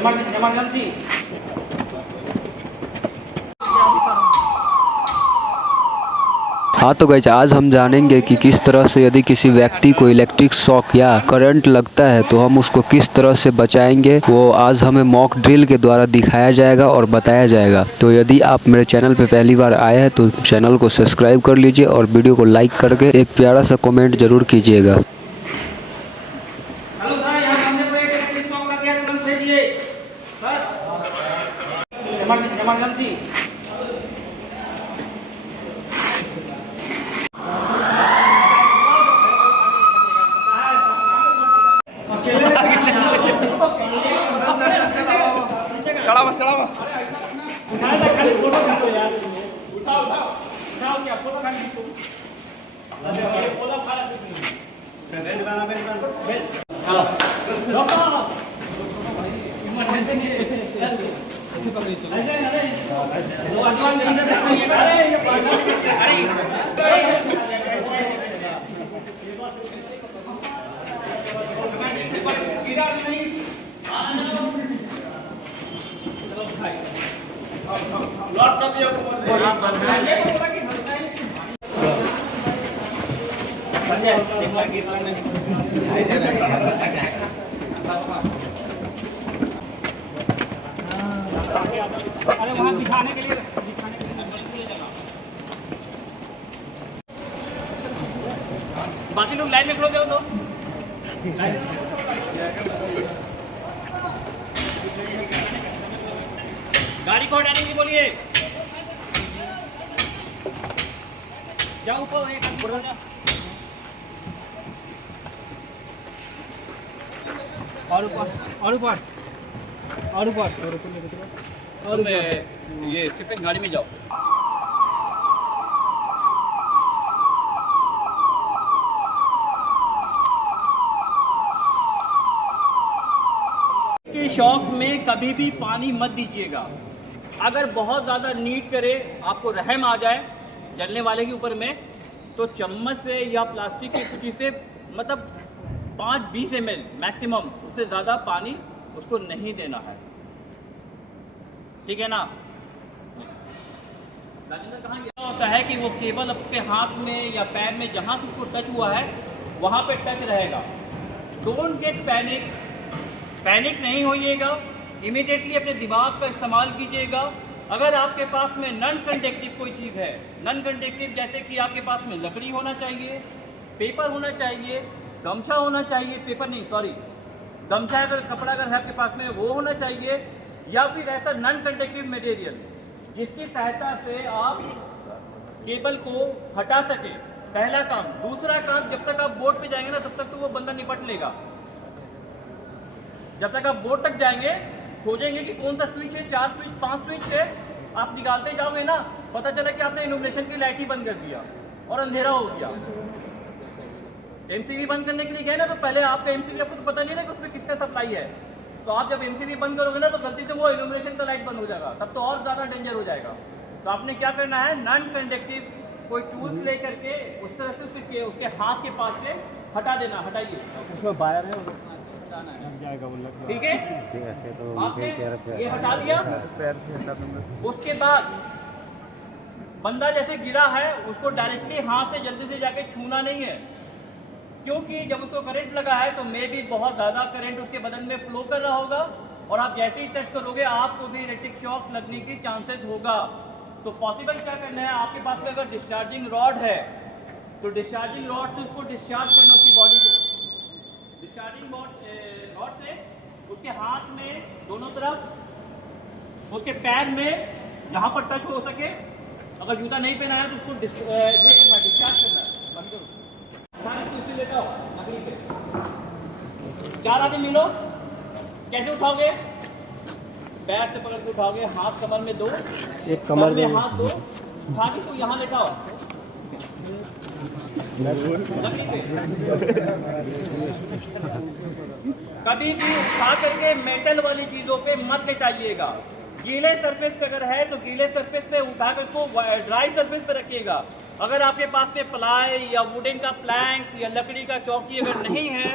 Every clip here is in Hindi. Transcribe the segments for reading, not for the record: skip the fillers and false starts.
इमरजेंसी। हाँ तो गाइस, आज हम जानेंगे कि किस तरह से यदि किसी व्यक्ति को इलेक्ट्रिक शॉक या करंट लगता है तो हम उसको किस तरह से बचाएंगे, वो आज हमें मॉक ड्रिल के द्वारा दिखाया जाएगा और बताया जाएगा। तो यदि आप मेरे चैनल पे पहली बार आए हैं तो चैनल को सब्सक्राइब कर लीजिए और वीडियो को लाइक करके एक प्यारा सा कमेंट जरूर कीजिएगा। हेलो सर, यहाँ सामने कोई इलेक्ट्रिक शॉक लग गया, तुरंत भेजिए सर। इमरजेंसी। चढ़ावा खाली फोटो खींचो यार। उठाओ क्या फोटो खाली खींचो। अरे वहाँ दिखाने के लिए बाकी लोग लाइन में खड़ो जाओ। तो गाड़ी को हटाने की बोलिए। जाओ ऊपर, एक और ऊपर और ऊपर और ऊपर और ये सिर्फ गाड़ी में जाओ। के शॉक में कभी भी पानी मत दीजिएगा। अगर बहुत ज़्यादा नीड करे, आपको रहम आ जाए जलने वाले के ऊपर में, तो चम्मच से या प्लास्टिक की कुची से मतलब 5-20 ml मैक्सिमम, उससे ज़्यादा पानी उसको नहीं देना है, ठीक है ना। राजेंद्र कहाँ गया? होता है कि वो केबल आपके हाथ में या पैर में जहाँ से उसको टच हुआ है वहाँ पे टच रहेगा। डोंट गेट पैनिक नहीं होइएगा। इमीडिएटली अपने दिमाग का इस्तेमाल कीजिएगा। अगर आपके पास में नॉन कंडक्टिव कोई चीज़ है, नॉन कंडक्टिव जैसे कि आपके पास में लकड़ी होना चाहिए, पेपर होना चाहिए, गमछा होना चाहिए, पेपर नहीं सॉरी गमछा, अगर कपड़ा अगर है आपके पास में वो होना चाहिए, या फिर ऐसा नॉन कंडक्टिव मटेरियल जिसकी सहायता से आप केबल को हटा सके, पहला काम। दूसरा काम, जब तक आप बोर्ड पे जाएंगे ना तब तक तो वो बंदा निपट लेगा। जब तक आप बोर्ड तक जाएंगे, खोजेंगे कि कौन सा स्विच है, 4 स्विच 5 स्विच है, आप निकालते जाओगे ना, पता चला कि आपने इल्यूमिनेशन की लाइट ही बंद कर दिया और अंधेरा हो गया। एमसीबी बंद करने के लिए गए ना, तो पहले आपका एमसीबी आपको तो पता नहीं ना कि उसमें किसका सप्लाई है, तो आप जब एमसीबी बंद करोगे ना तो गलती से वो इल्यूमिनेशन का लाइट बंद हो जाएगा, तब तो और ज़्यादा डेंजर हो जाएगा। तो आपने क्या करना है, नॉन कंडक्टिव कोई टूल्स ले करके उस तरह से उसके हाथ के पास से हटा देना, हटाइए। उसमें वायर है, ठीक है, आपने ये हटा दिया। उसके बाद बंदा जैसे गिरा है उसको डायरेक्टली हाथ से जल्दी से जाके छूना नहीं है, क्योंकि जब उसको करंट लगा है तो मे भी बहुत ज़्यादा करंट उसके बदन में फ्लो कर रहा होगा, और आप जैसे ही टच करोगे आपको भी इलेक्ट्रिक शॉक लगने की चांसेस होगा। तो पॉसिबल क्या करना है, आपके पास में अगर डिस्चार्जिंग रॉड है तो डिस्चार्जिंग रॉड से उसको डिस्चार्ज करना, उसकी बॉडी को डिस्चार्जिंग रॉड से उसके हाथ में दोनों तरफ, उसके पैर में जहाँ पर टच हो सके, अगर जूता नहीं पहना है तो उसको ये करना, डिस्चार्ज करना। बंद करो, लेटा हो लकड़ी पे। 4 आदमी मिलो, कैसे उठाओगे, पैर से पकड़ के उठाओगे, हाथ कमर में दो, एक कमर में हाथ दो, उठा के तो यहाँ लेटा हो लकड़ी पे। कभी भी उठा करके मेटल वाली चीजों पे मत लेटाइएगा। गीले सरफेस पे अगर है तो गीले सरफेस पे उठा कर को ड्राई सरफेस पे रखिएगा। अगर आपके पास में प्लाई या वुडन का प्लैंक या लकड़ी का चौकी अगर नहीं है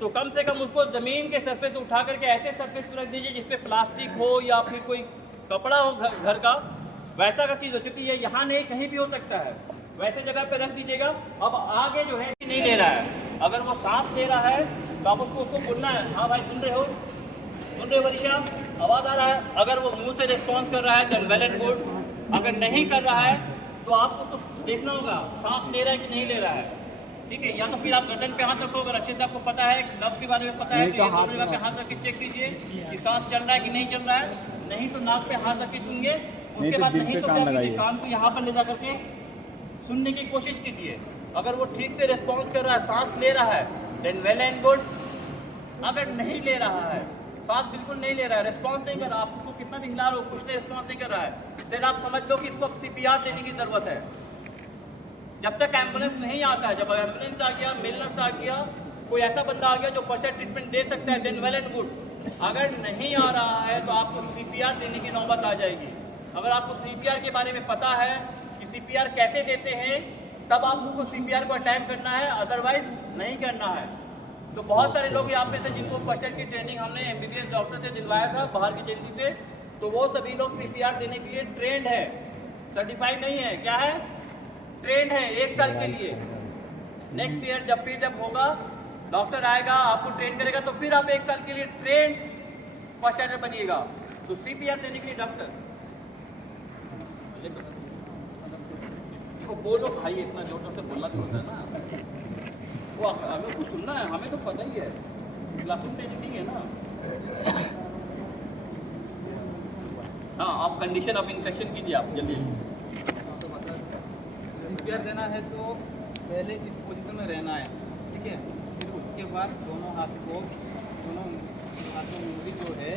तो कम से कम उसको ज़मीन के सरफेस से उठा करके ऐसे सरफेस पर रख दीजिए जिस पे प्लास्टिक हो या फिर कोई कपड़ा हो घर का, वैसा का चीज़ हो, चुकी है यहाँ नहीं कहीं भी हो सकता है, वैसे जगह पे रख दीजिएगा। अब आगे जो है नहीं ले रहा है, अगर वो सांस ले रहा है तो आप उसको बोलना है, हाँ भाई सुन रहे हो वरिशा, आवाज़ आ रहा है। अगर वो मुंह से रिस्पॉन्स कर रहा है देन वेल एंड गुड, अगर नहीं कर रहा है तो आपको तो देखना होगा सांस ले रहा है कि नहीं ले रहा है, ठीक है। या तो फिर आप गर्दन पे हाथ रखो, अगर अच्छे से आपको पता है लव के बारे में पता है तो ये दोनों जगह पे हाथ रख के चेक कीजिए कि सांस चल रहा है कि नहीं चल रहा है। नहीं तो नाक पे हाथ रख के सुनिए, उसके बाद नहीं तो क्या कीजिए, कान को यहाँ पर ले जा करके सुनने की कोशिश कीजिए। अगर वो ठीक से रिस्पॉन्स कर रहा है, सांस ले रहा है देन वेल एंड गुड। अगर नहीं ले रहा है, सांस बिल्कुल नहीं ले रहा है, रिस्पॉन्स नहीं कर रहा, आप उसको कितना भी हिला रहे हो कुछ नहीं रिस्पॉन्स नहीं कर रहा है, देन आप समझ लो कि इसको CPR देने की ज़रूरत है। जब तक एम्बुलेंस नहीं आता है, जब एम्बुलेंस आ गया, मिलनर्स आ गया, कोई ऐसा बंदा आ गया जो फर्स्ट एड ट्रीटमेंट दे सकता है देन वेल एंड गुड। अगर नहीं आ रहा है तो आपको CPR देने की नौबत आ जाएगी। अगर आपको CPR के बारे में पता है कि CPR कैसे देते हैं, तब आपको CPR को अटैम्प्ट करना है, अदरवाइज नहीं करना है। तो बहुत सारे लोग यहाँ पे थे जिनको फर्स्ट एड की ट्रेनिंग हमने MBBS डॉक्टर से दिलवाया था बाहर की एजेंसी से, तो वो सभी लोग CPR देने के लिए ट्रेंड है, सर्टिफाइड नहीं है। क्या है? ट्रेंड है 1 साल के लिए। नेक्स्ट ईयर जब होगा, डॉक्टर आएगा आपको ट्रेन करेगा, तो फिर आप 1 साल के लिए ट्रेन फर्स्ट एडर बनिएगा। तो CPR देने के लिए डॉक्टर तो बोलो भाई, इतना जोर से बोलना तो होता है ना, वो हमें कुछ सुनना है, हमें तो पता ही है, क्लासरूम ट्रेनिंग नहीं है ना। हाँ, आप कंडीशन ऑफ इन्फेक्शन कीजिए आप जल्दी। CPR देना है तो पहले इस पोजीशन में रहना है, ठीक है। फिर उसके बाद दोनों हाथों में उंगली जो है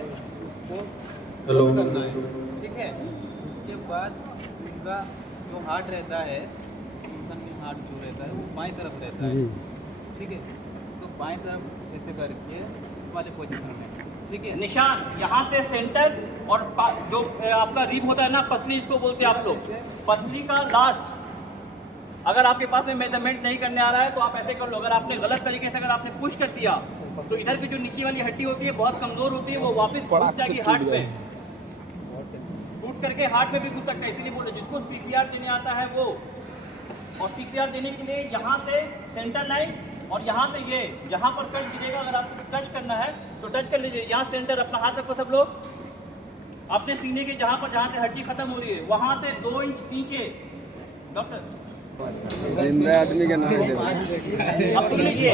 उसको फोल्ड करना है, ठीक है। उसके बाद उनका जो हार्ट रहता है, इंसान हार्ट जो रहता है वो बाईं तरफ रहता है, ठीक है। तो बाईं तरफ ऐसे करके इस वाले पोजीशन में, ठीक है। निशान यहाँ से सेंटर और जो आपका रिब होता है ना, पतली इसको बोलते हैं आप लोग, पतली का लास्ट। अगर आपके पास में मेजरमेंट नहीं करने आ रहा है तो आप ऐसे कर लो। अगर आपने गलत तरीके से अगर आपने पुश कर दिया तो इधर की जो नीचे वाली हड्डी होती है बहुत कमजोर होती है, वो वापस घुस जाएगी हार्ट पे, टूट करके हार्ट में भी घुस सकता है। इसीलिए बोले जिसको CPR देने आता है वो, और CPR देने के लिए यहाँ से सेंटर लाइन और यहाँ से ये जहाँ पर टच कीजिएगा, अगर आपको टच करना है तो टच कर लीजिए। यहाँ सेंटर अपना हाथ रखो सब लोग, अपने सीने के जहाँ से हड्डी खत्म हो रही है वहाँ से 2 इंच नीचे। डॉक्टर जिंदा आदमी का नाम अब सुन लीजिए,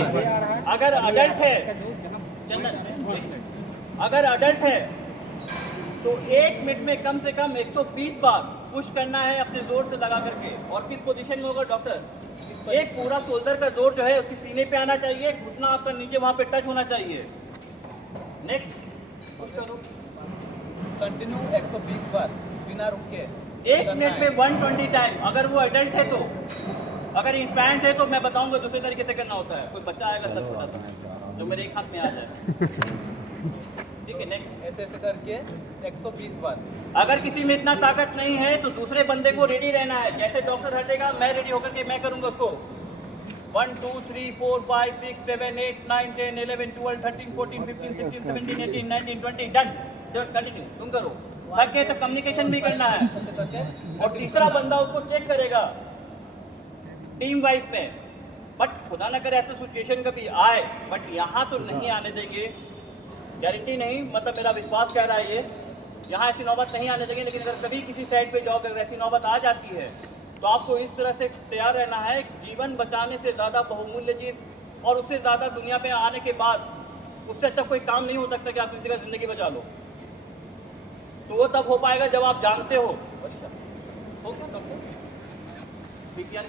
अगर अडल्ट है चंदन, अगर अडल्ट है तो 1 मिनट में कम से कम 120 बार पुश करना है अपने जोर से लगा करके। और किस पोजीशन में होगा डॉक्टर? एक पूरा शोल्डर का जोर जो है उसके सीने पे आना चाहिए, घुटना आपका नीचे वहाँ पे टच होना चाहिए। नेक्स्ट पुश करो, कंटिन्यू 120 बार बिना रुक के 1 मिनट में 120 टाइम। अगर वो एडल्ट है तो, अगर इन्फेंट है तो मैं बताऊंगा दूसरे तरीके से करना होता है। कोई बच्चा आएगा 10 फुट जो मेरे एक हाथ में आ जाए, ठीक है। नेक्स्ट ऐसे करके 120 बार। अगर किसी में इतना ताकत नहीं है तो दूसरे बंदे को रेडी रहना है। जैसे डॉक्टर हटेगा मैं रेडी होकर के मैं करूंगा उसको। 1 2 3 4 5 6 7 8 9 10 11 12 13 14 15 16 17 18 19 20 डन। कंटिन्यू तुम करो। थक गए तो कम्युनिकेशन भी करना है, और तीसरा बंदा उसको चेक करेगा टीम वाइज पे। बट खुदा ना करे ऐसा सिचुएशन कभी आए, बट यहाँ तो नहीं आने देंगे, गारंटी नहीं, मतलब मेरा विश्वास कह रहा है ये, यहाँ ऐसी नौबत नहीं आने देंगे। लेकिन अगर कभी किसी साइड पे जॉब अगर ऐसी नौबत आ जाती है तो आपको इस तरह से तैयार रहना है। जीवन बचाने से ज़्यादा बहुमूल्य चीज़ और उससे ज़्यादा दुनिया में आने के बाद उससे अच्छा कोई काम नहीं हो सकता कि आप किसी का ज़िंदगी बचा लो। तो वो तब हो पाएगा जब आप जानते हो। ठीक है,